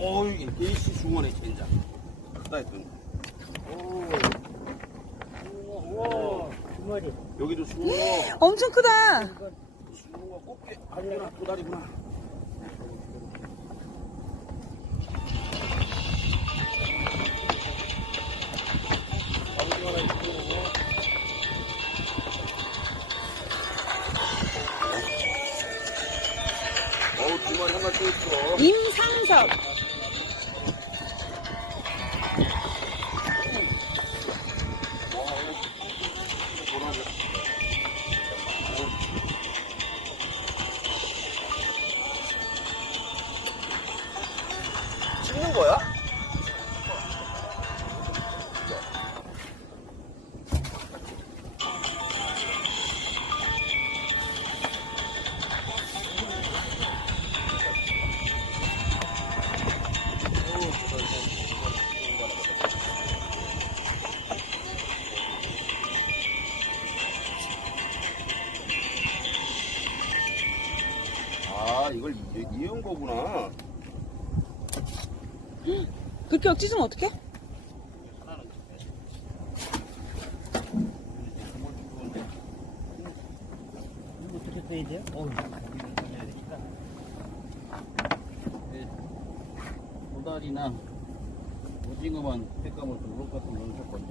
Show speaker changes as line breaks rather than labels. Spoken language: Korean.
오, 이게 대시 중원에 진짜. 크다 했더니. 오,
우와, 두 마리.
여기도 숭어.
엄청 크다.
숭어가 꽃게 아니구나, 도다리구나. 어우, 두 마리 한 마리 또 있어.
임상섭.
찍는 거야? 아, 이걸 이- 이은 거구나.
그렇게 좀 어떡해?
되겠다.
도다리나 오징어만 횟감을 좀 거는 좀 건져야겠다.